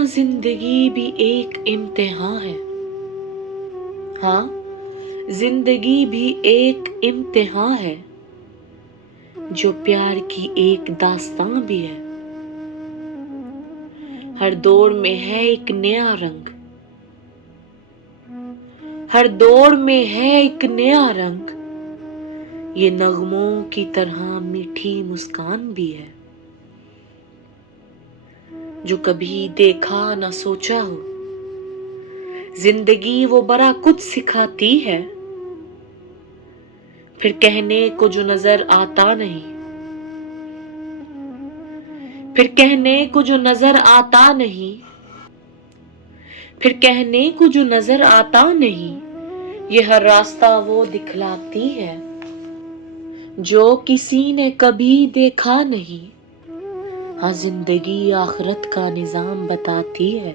ہاں زندگی بھی ایک امتحان ہے، ہاں زندگی بھی ایک امتحان ہے، جو پیار کی ایک داستان بھی ہے۔ ہر دوڑ میں ہے ایک نیا رنگ، ہر دوڑ میں ہے ایک نیا رنگ، یہ نغموں کی طرح میٹھی مسکان بھی ہے۔ جو کبھی دیکھا نہ سوچا ہو، زندگی وہ بڑا کچھ سکھاتی ہے، پھر کہنے کو جو نظر آتا نہیں، پھر کہنے کو جو نظر آتا نہیں، پھر کہنے کو جو نظر آتا نہیں، یہ ہر راستہ وہ دکھلاتی ہے جو کسی نے کبھی دیکھا نہیں۔ ہاں زندگی آخرت کا نظام بتاتی ہے،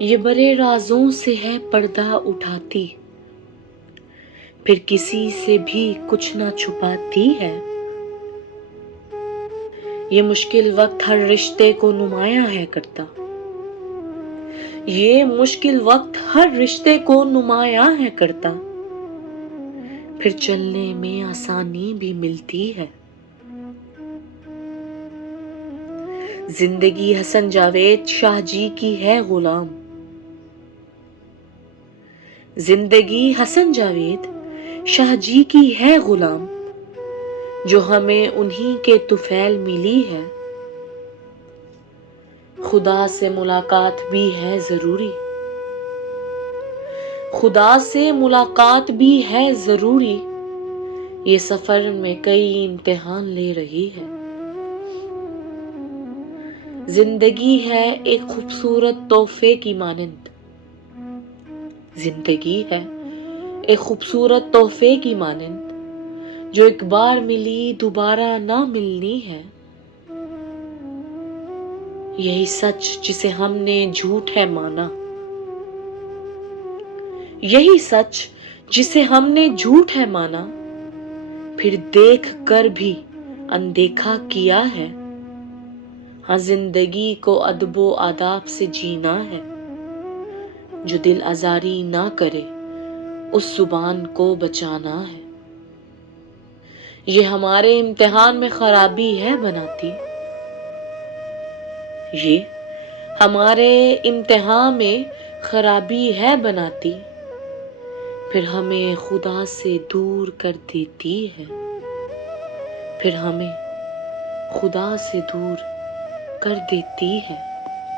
یہ بڑے رازوں سے ہے پردہ اٹھاتی، پھر کسی سے بھی کچھ نہ چھپاتی ہے۔ یہ مشکل وقت ہر رشتے کو نمایاں ہے کرتا، یہ مشکل وقت ہر رشتے کو نمایاں ہے کرتا، پھر چلنے میں آسانی بھی ملتی ہے۔ زندگی حسن جاوید شاہ جی کی ہے غلام، زندگی حسن جاوید شاہ جی کی ہے غلام، جو ہمیں انہی کے طفیل ملی ہے۔ خدا سے ملاقات بھی ہے ضروری، خدا سے ملاقات بھی ہے ضروری، یہ سفر میں کئی امتحان لے رہی ہے۔ زندگی ہے ایک خوبصورت تحفے کی مانند، زندگی ہے ایک خوبصورت تحفے کی مانند، جو ایک بار ملی دوبارہ نہ ملنی ہے۔ یہی سچ جسے ہم نے جھوٹ ہے مانا، یہی سچ جسے ہم نے جھوٹ ہے مانا، پھر دیکھ کر بھی اندیکھا کیا ہے۔ ہاں زندگی کو ادب و آداب سے جینا ہے، جو دل آزاری نہ کرے اس زبان کو بچانا ہے۔ یہ ہمارے امتحان میں خرابی ہے بناتی، یہ ہمارے امتحان میں خرابی ہے بناتی، پھر ہمیں خدا سے دور کر دیتی ہے، پھر ہمیں خدا سے دور کر دیتی ہے۔